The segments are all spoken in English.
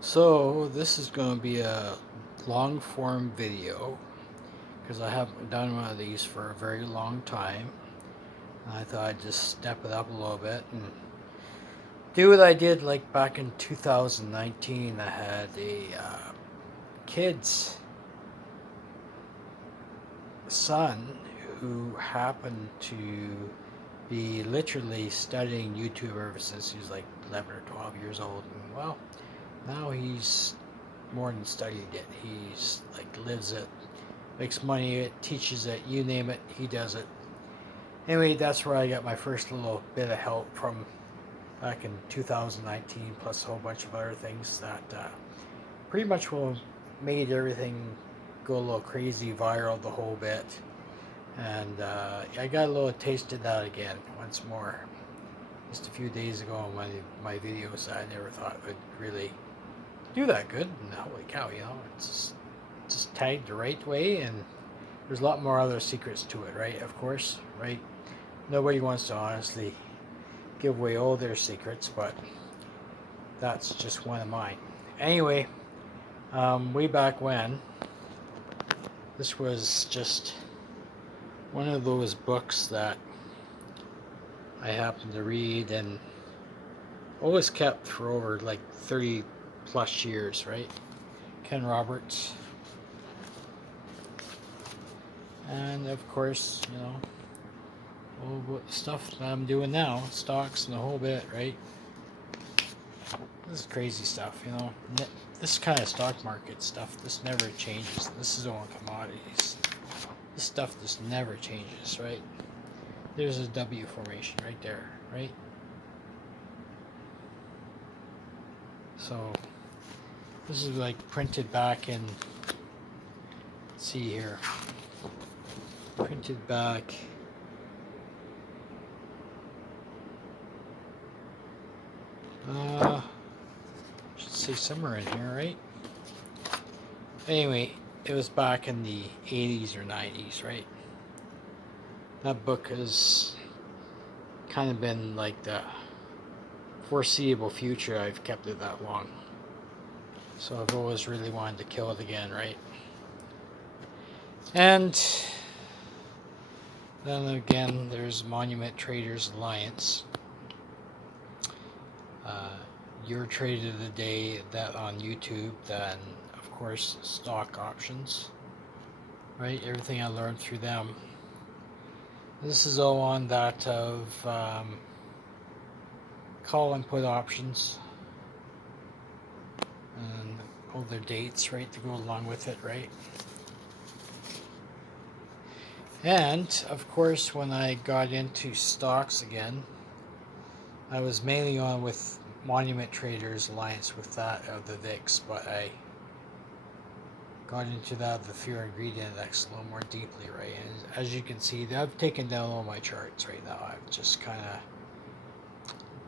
So this is going to be a long form video because I haven't done one of these for a very long time. And I thought I'd just step it up a little bit and do what I did like back in 2019. I had a kid's son who happened to be literally studying YouTube ever since he was like 11 or 12 years old. And well, now he's more than studied it. He's like lives it, makes money it, teaches it, you name it, he does it. Anyway, that's where I got my first little bit of help from back in 2019, plus a whole bunch of other things that pretty much will made everything go a little crazy, viral the whole bit. And I got a little taste of that again once more. Just a few days ago on my videos I never thought would really do that good. And holy cow, it's just tagged the right way, and there's a lot more other secrets to it, right? Of course, right? Nobody wants to honestly give away all their secrets, but that's just one of mine. Anyway, way back when, this was just one of those books that I happened to read and always kept for over like 30 plus years, right? Ken Roberts. And of course, all the stuff that I'm doing now, stocks and the whole bit, right? This is crazy stuff, This kind of stock market stuff, this never changes. This is all commodities. This stuff just never changes, right? There's a W formation right there, right? So this is like printed back in, let's see here, printed back should say somewhere in here, right? Anyway, it was back in the 80s or 90s, right? That book has kind of been like the foreseeable future. I've kept it that long. So I've always really wanted to kill it again, right? And then again, there's Monument Traders Alliance. Your trade of the day, that on YouTube. Then, of course, stock options, right? Everything I learned through them. This is all on that of call and put options and all their dates, right, to go along with it, right? And of course, when I got into stocks again, I was mainly on with Monument Traders Alliance with that of the VIX, but I got into that of the Fear and Greed Index a little more deeply, right? And as you can see, I've taken down all my charts right now. I'm just kind of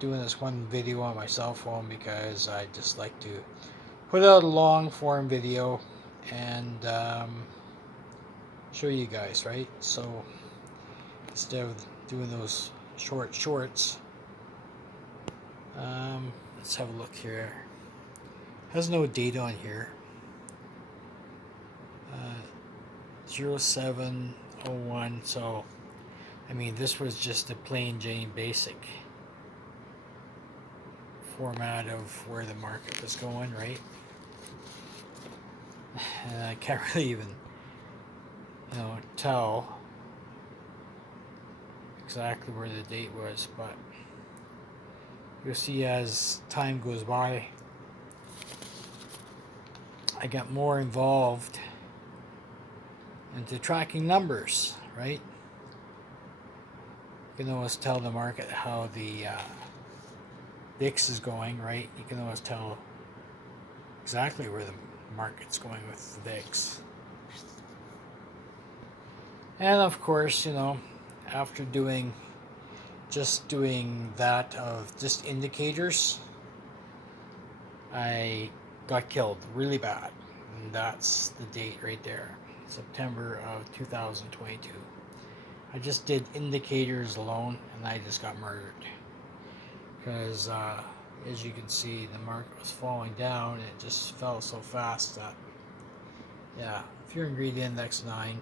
doing this one video on my cell phone because I just like to put out a long form video and show you guys, right? So instead of doing those shorts, let's have a look here. Has no date on here. 0701. So I mean, this was just a plain Jane basic format of where the market was going, right? And I can't really even tell exactly where the date was, but you'll see as time goes by I got more involved into tracking numbers, right? You can always tell the market how the VIX is going, right? You can always tell exactly where the market's going with the VIX. And of course, after doing that of just indicators, I got killed really bad. And that's the date right there, September of 2022. I just did indicators alone and I just got murdered. Because as you can see, the market was falling down, and it just fell so fast that, yeah, fear and greed index 9.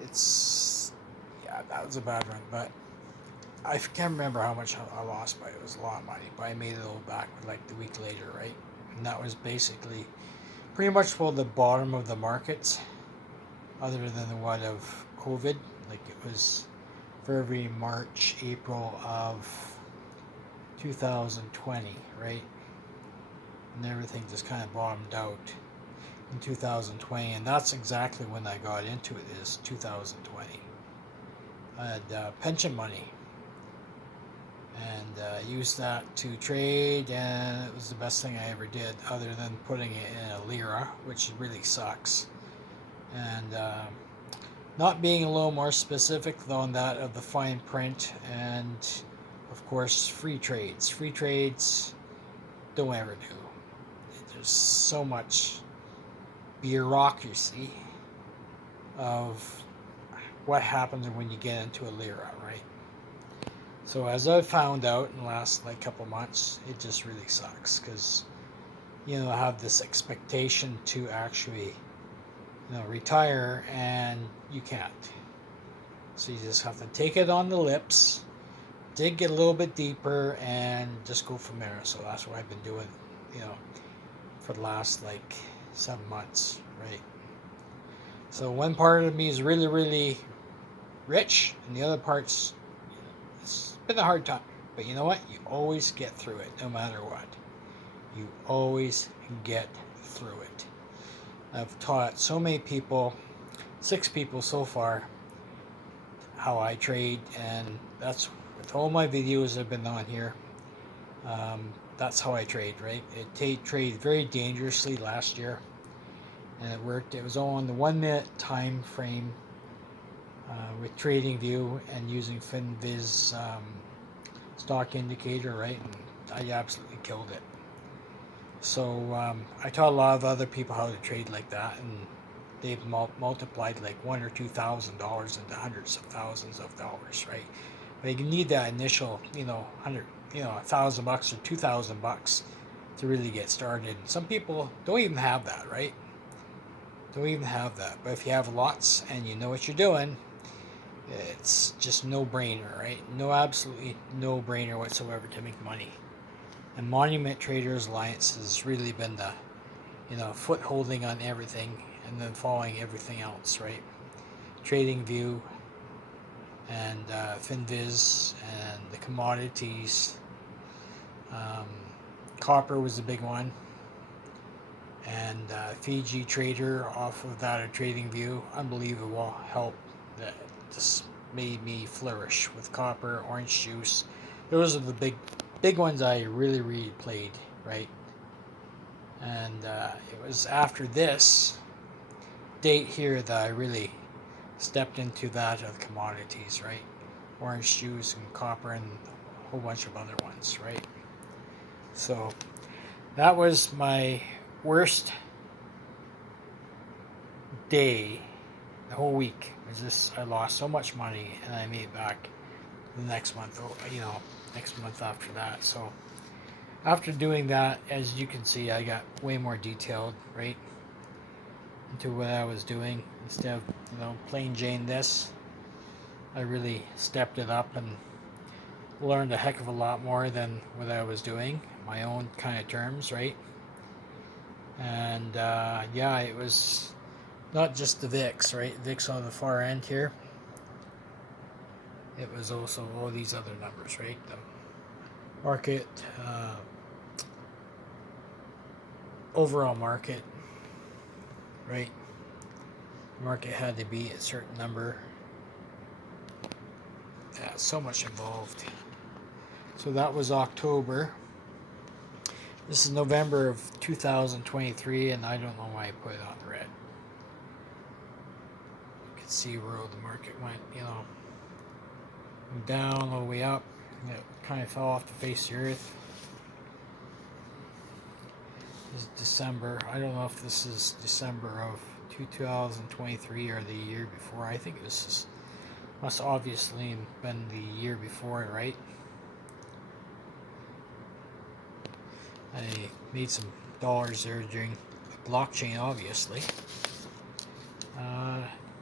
It's, yeah, that was a bad run, but I can't remember how much I lost, but it was a lot of money. But I made it all back like the week later, right? And that was basically pretty much for the bottom of the markets, other than the one of COVID. Like it was February, March, April of 2020, right? And everything just kind of bottomed out in 2020, and that's exactly when I got into it, is 2020. I had pension money, and used that to trade, and it was the best thing I ever did, other than putting it in a lira, which really sucks. And not being a little more specific though on that of the fine print, and of course free trades don't ever do. There's so much bureaucracy of what happens when you get into a lira, right? So as I've found out in the last like couple months, it just really sucks, because I have this expectation to actually retire, and you can't. So you just have to take it on the lips, dig it a little bit deeper, and just go from there. So that's what I've been doing, for the last like 7 months, right? So one part of me is really, really rich, and the other part's, it's been a hard time. But you know what? You always get through it, no matter what. You always get through it. I've taught so many people, 6 people so far, how I trade, and that's with all my videos I've been on here. That's how I trade, right? It traded very dangerously last year, and it worked. It was all on the 1 minute time frame with TradingView and using FinViz stock indicator, right? And I absolutely killed it. So I taught a lot of other people how to trade like that, and they've multiplied like $1,000 or $2,000 into hundreds of thousands of dollars, right? But you need that initial, $100, $1,000 or $2,000 to really get started. Some people don't even have that, right? Don't even have that. But if you have lots and you know what you're doing, it's just no brainer, right? Absolutely no brainer whatsoever to make money. And Monument Traders Alliance has really been the, foot holding on everything, and then following everything else, right? TradingView and FinViz and the commodities. Copper was a big one, and Fiji Trader off of that, or TradingView, unbelievable help that just made me flourish with copper, orange juice. Those are the big ones I really, really played, right? And it was after this date here that I really stepped into that of commodities, right? Orange juice and copper and a whole bunch of other ones, right? So that was my worst day the whole week. I lost so much money, and I made it back the next month, next month after that. So after doing that, as you can see, I got way more detailed, right, into what I was doing. Instead of, plain Jane this, I really stepped it up and learned a heck of a lot more than what I was doing, my own kind of terms, right? And yeah, it was not just the VIX, right? VIX on the far end here. It was also all these other numbers, right? The market, overall market, right? Market had to be a certain number. Yeah, so much involved. So that was October. This is November of 2023, and I don't know why I put it on red. You can see where the market went, down all the way up. It kind of fell off the face of the earth. This is December. I don't know if this is December of 2023 or the year before. I think this must obviously been the year before, right? I made some dollars there during blockchain, obviously.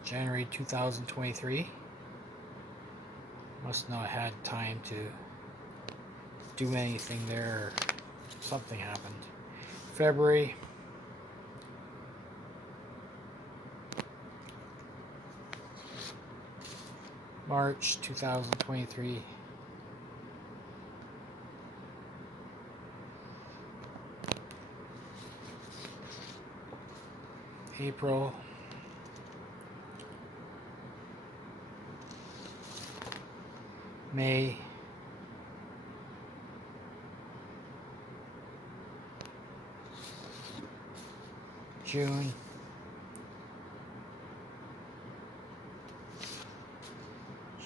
January 2023. Must not have had time to do anything there, or something happened. February. March 2023. April. May. June.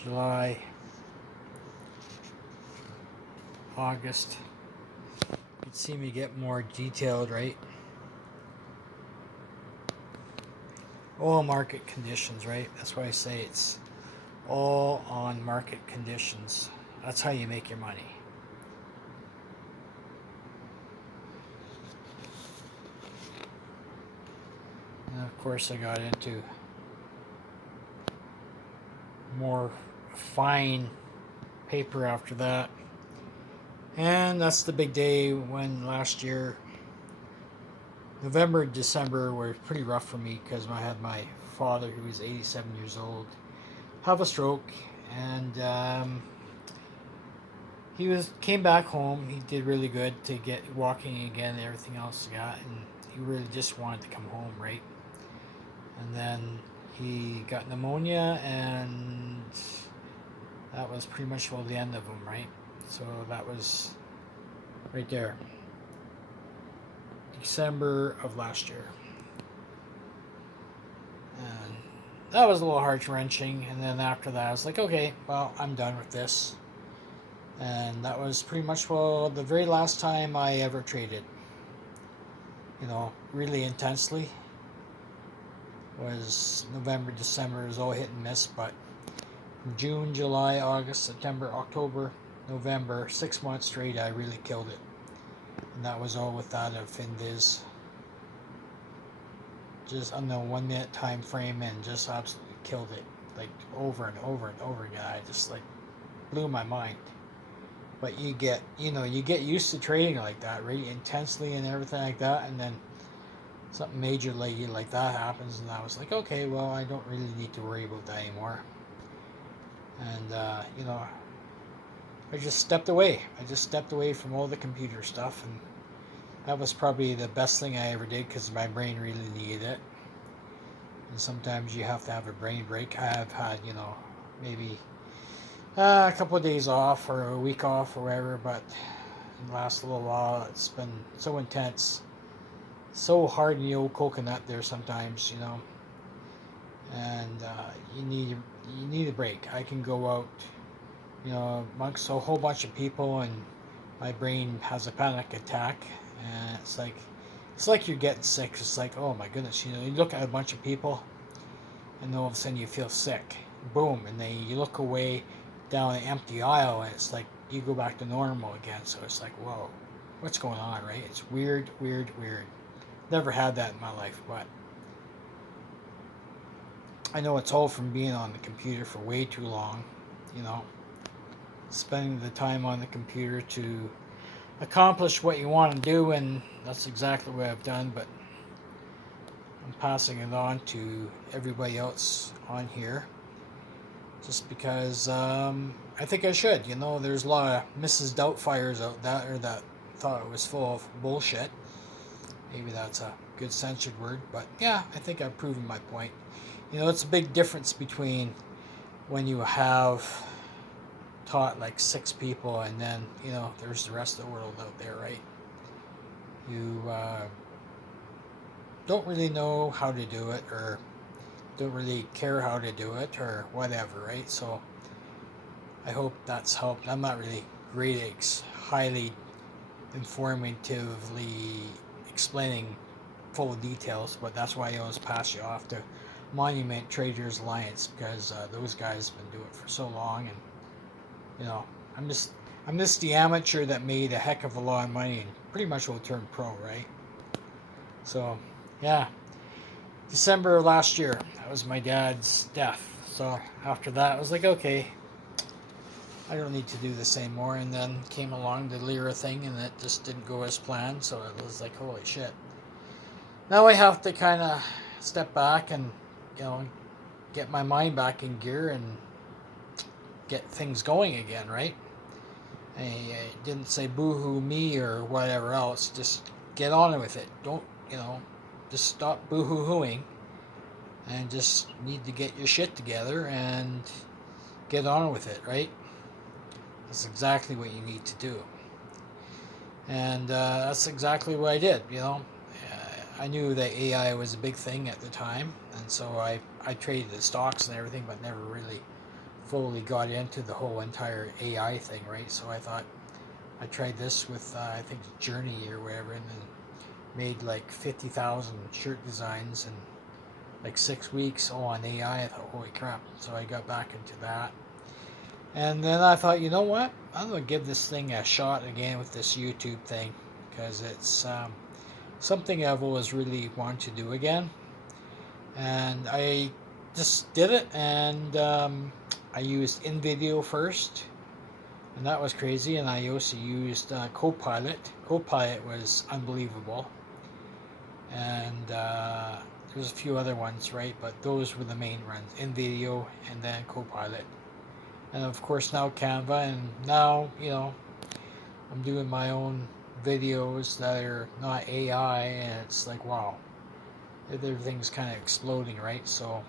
July. August. You can see me get more detailed, right? All market conditions, right? That's why I say it's all on market conditions. That's how you make your money. And of course, I got into more fine paper after that. And that's the big day when last year, November and December were pretty rough for me because I had my father, who was 87 years old, have a stroke, and he came back home. He did really good to get walking again and everything else he got, and he really just wanted to come home, right? And then he got pneumonia, and that was pretty much well the end of him, right? So that was right there, December of last year. And that was a little heart-wrenching. And then after that, I was like, okay, well, I'm done with this. And that was pretty much, well, the very last time I ever traded, really intensely, was November, December. It was all hit and miss, but June, July, August, September, October, November, 6 months straight, I really killed it. And that was all with that of FinViz. Just on the 1 minute time frame, and just absolutely killed it. Like over and over and over again. I just like blew my mind. But you get used to trading like that, really intensely and everything like that, and then something major like that happens, and I was like, okay, well, I don't really need to worry about that anymore. And I just stepped away. I just stepped away from all the computer stuff, and that was probably the best thing I ever did because my brain really needed it. And sometimes you have to have a brain break. I have had, maybe a couple of days off or a week off or whatever, but in the last little while it's been so intense, so hard in the old coconut there sometimes, and you need a break. I can go out, amongst a whole bunch of people, and my brain has a panic attack, and it's like you're getting sick. It's like, oh my goodness, you look at a bunch of people, and all of a sudden you feel sick. Boom, and then you look away down an empty aisle, and it's like you go back to normal again. So it's like, whoa, what's going on, right? It's weird. Never had that in my life, but I know it's all from being on the computer for way too long, spending the time on the computer to accomplish what you want to do, and that's exactly what I've done, but I'm passing it on to everybody else on here just because I think I should. There's a lot of Mrs. Doubtfires out there that thought it was full of bullshit. Maybe that's a good censored word, but yeah, I think I've proven my point. It's a big difference between when you have taught like 6 people, and then there's the rest of the world out there, right? You don't really know how to do it, or don't really care how to do it, or whatever, right? So I hope that's helped. I'm not really great at highly informatively explaining full details, but that's why I always pass you off to Monument Traders Alliance, because those guys have been doing it for so long, and I'm just I'm just the amateur that made a heck of a lot of money and pretty much will turn pro, right? So, yeah. December of last year, that was my dad's death. So after that, I was like, okay, I don't need to do this anymore. And then came along the Lyra thing, and it just didn't go as planned. So it was like, holy shit. Now I have to kind of step back and, get my mind back in gear and get things going again, right? I didn't say boo-hoo me or whatever else. Just get on with it. Don't, just stop boo-hoo-hooing and just need to get your shit together and get on with it, right? That's exactly what you need to do. And that's exactly what I did, I knew that AI was a big thing at the time, and so I traded the stocks and everything, but never really fully got into the whole entire AI thing, right? So I thought I tried this with, I think, Journey or whatever, and then made like 50,000 shirt designs in like 6 weeks on AI. I thought, holy crap. So I got back into that. And then I thought, you know what? I'm going to give this thing a shot again with this YouTube thing, because it's something I've always really wanted to do again. And I just did it, and I used InVideo first, and that was crazy. And I also used Copilot. Copilot was unbelievable. And there's a few other ones, right? But those were the main ones: InVideo and then Copilot. And of course now Canva, and now, I'm doing my own videos that are not AI, and it's like, wow, everything's kind of exploding, right? So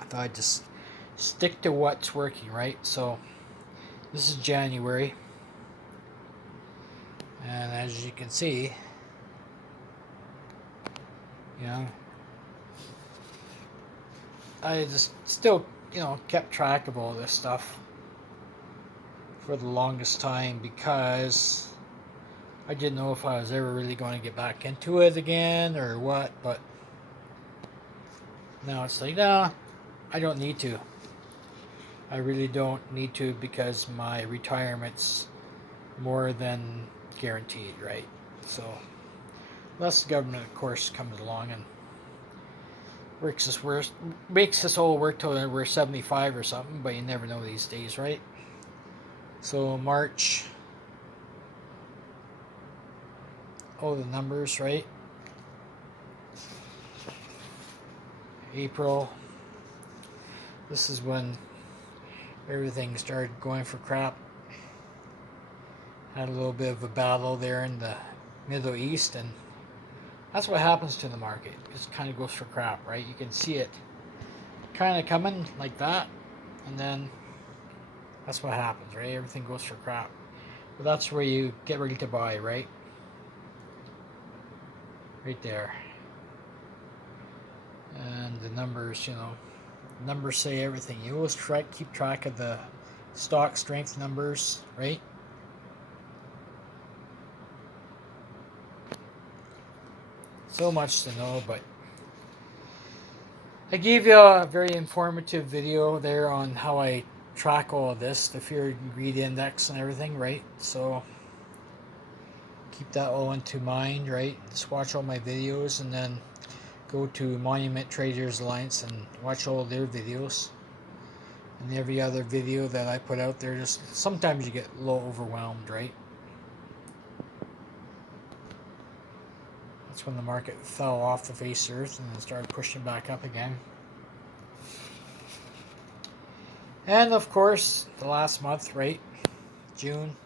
I thought I'd just stick to what's working, right? So this is January, and as you can see, I just still, kept track of all this stuff for the longest time, because I didn't know if I was ever really going to get back into it again or what. But now it's like, nah, I don't need to. I really don't need to, because my retirement's more than guaranteed, right? So unless the government, of course, comes along and makes us all work till we're 75 or something, but you never know these days, right? So March, the numbers, right? April, this is when everything started going for crap. Had a little bit of a battle there in the Middle East, and that's what happens to the market. It just kind of goes for crap, right? You can see it kind of coming like that, and then that's what happens, right? Everything goes for crap. But that's where you get ready to buy, right? Right there. And the numbers, numbers say everything. You always keep track of the stock strength numbers, right? So much to know, but I gave you a very informative video there on how I track all of this, the fear and greed index and everything, right? So keep that all into mind, right? Just watch all my videos, and then go to Monument Traders Alliance and watch all their videos. And every other video that I put out there, just sometimes you get a little overwhelmed, right? That's when the market fell off the face of the earth and then started pushing back up again. And of course, the last month, right? June.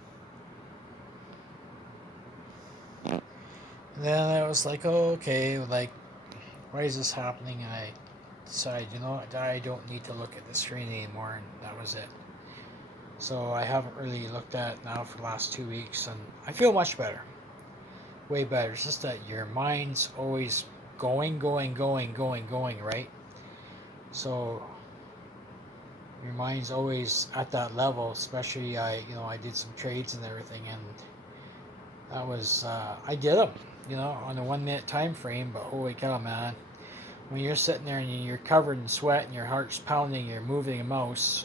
And then I was like, oh, okay, like, why is this happening? And I decided, I don't need to look at the screen anymore, and that was it. So I haven't really looked at it now for the last 2 weeks, and I feel much better. Way better. It's just that your mind's always going, right? So your mind's always at that level, especially I did some trades and everything, and that was, I did them, on a 1 minute time frame, but holy cow, man. When you're sitting there and you're covered in sweat and your heart's pounding, you're moving a mouse,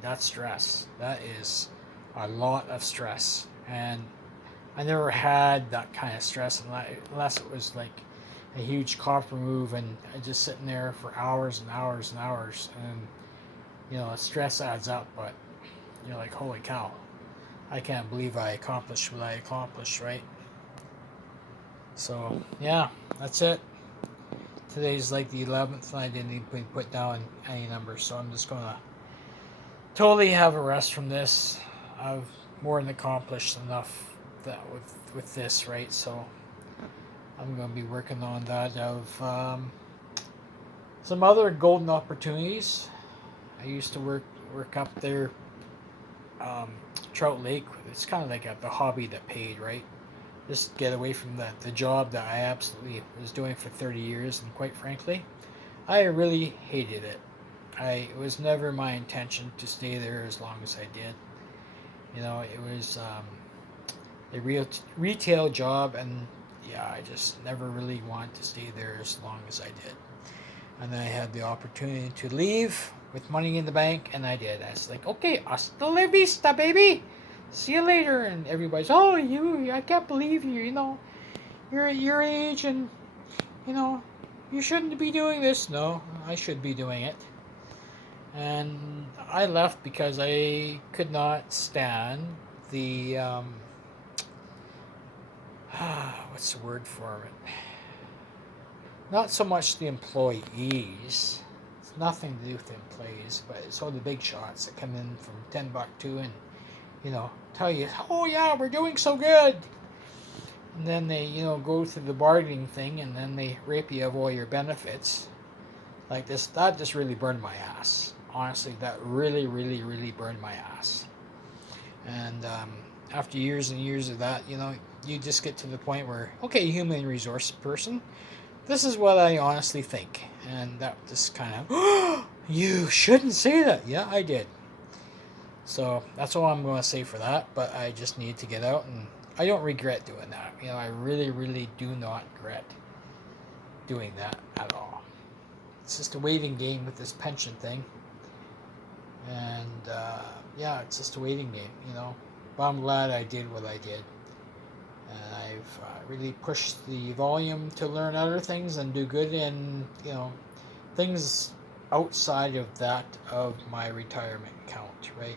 that's stress. That is a lot of stress. And I never had that kind of stress unless it was like a huge copper move and I just sitting there for hours and hours and hours. And, stress adds up, but you're like, holy cow, I can't believe I accomplished what I accomplished, right? So, yeah, that's it. Today's like the 11th, and I didn't even put down any numbers, so I'm just going to totally have a rest from this. I've more than accomplished enough that with this, right? So I'm going to be working on that. Of some other golden opportunities. I used to work up there, Trout Lake. It's kind of like the hobby that paid, right? Just get away from the job that I absolutely was doing for 30 years, and quite frankly, I really hated it. It was never my intention to stay there as long as I did. It was a real retail job, and yeah, I just never really wanted to stay there as long as I did. And then I had the opportunity to leave with money in the bank, and I did. I was like, okay, hasta la vista, baby. See you later. And everybody's, oh, I can't believe you. You're at your age, and you know, you shouldn't be doing this. No, I should be doing it. And I left because I could not stand the what's the word for it? Not so much the employees. It's nothing to do with the employees, but it's all the big shots that come in from Timbuktu and tell you, oh yeah, we're doing so good. And then they, go through the bargaining thing, and then they rape you of all your benefits. Like this, that just really burned my ass. Honestly, that really, really, really burned my ass. And after years and years of that, you just get to the point where, okay, human resource person, this is what I honestly think. And that just kind of, oh, you shouldn't say that. Yeah, I did. So that's all I'm going to say for that. But I just need to get out, and I don't regret doing that. I really, really do not regret doing that at all. It's just a waiting game with this pension thing. And yeah, it's just a waiting game, But I'm glad I did what I did. And I've really pushed the volume to learn other things and do good in, things outside of that of my retirement account, right?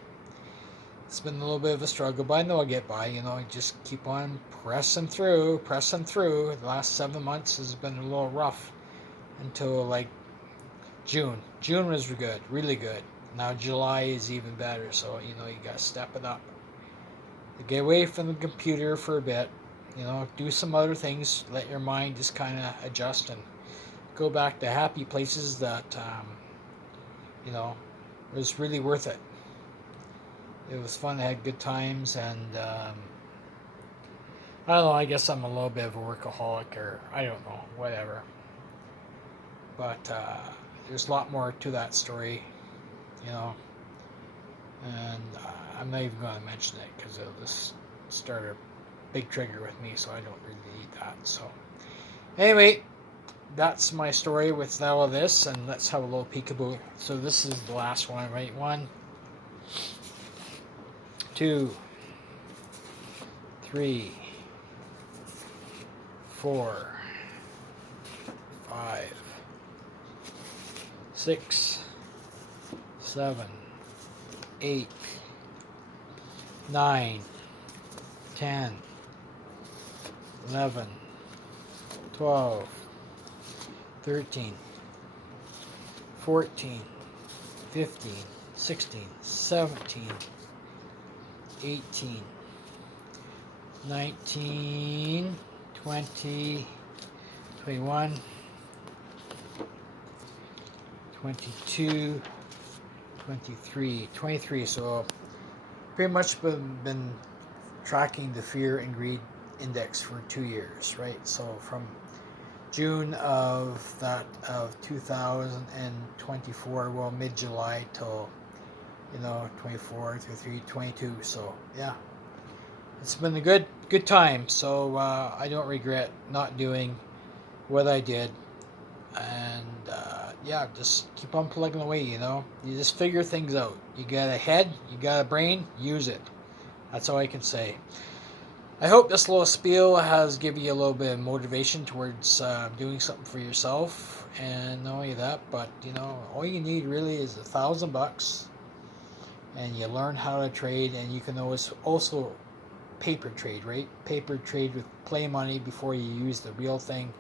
It's been a little bit of a struggle, but I know I'll get by, just keep on pressing through. The last 7 months has been a little rough until like June. June was good, really good. Now July is even better, so, you got to step it up. Get away from the computer for a bit, do some other things, let your mind just kind of adjust and go back to happy places that, was really worth it. It was fun, I had good times, and I don't know, I guess I'm a little bit of a workaholic, or I don't know, whatever. But there's a lot more to that story, and I'm not even going to mention it because it'll just start a big trigger with me, so I don't really need that. So anyway, that's my story with all of this, and let's have a little peekaboo. So this is the last one, right? 1, 2, 3, 4, 5, 6, 7, 8, 9, 10, 11, 12, 13, 14, 15, 16, 17, 18, 19, 20, 21, 22, 23. So pretty much been tracking the fear and greed index for 2 years, right? So from June of 2024, well, mid-July till 24, 23, 22. So yeah, it's been a good time. So I don't regret not doing what I did. And yeah, just keep on plugging away. You just figure things out. You got a head, you got a brain, use it. That's all I can say. I hope this little spiel has given you a little bit of motivation towards doing something for yourself. And not only that, but all you need really is $1,000, and you learn how to trade, and you can always also paper trade, right? Paper trade with play money before you use the real thing.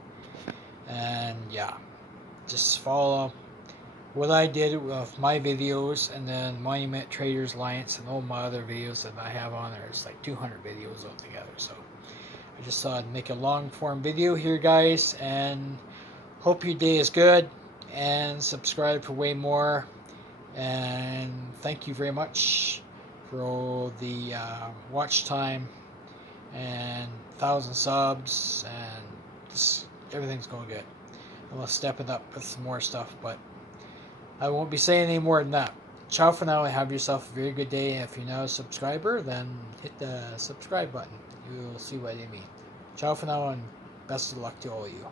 And yeah, just follow what I did with my videos, and then Monument Traders Alliance, and all my other videos that I have on there. It's like 200 videos altogether. So I just thought I'd make a long form video here, guys, and hope your day is good, and subscribe for way more. And thank you very much for all the watch time and 1,000 subs, and everything's going good. I'm gonna step it up with some more stuff, but I won't be saying any more than that. Ciao for now, and have yourself a very good day. If you're not a subscriber, then hit the subscribe button. You'll see what I mean. Ciao for now, and best of luck to all of you.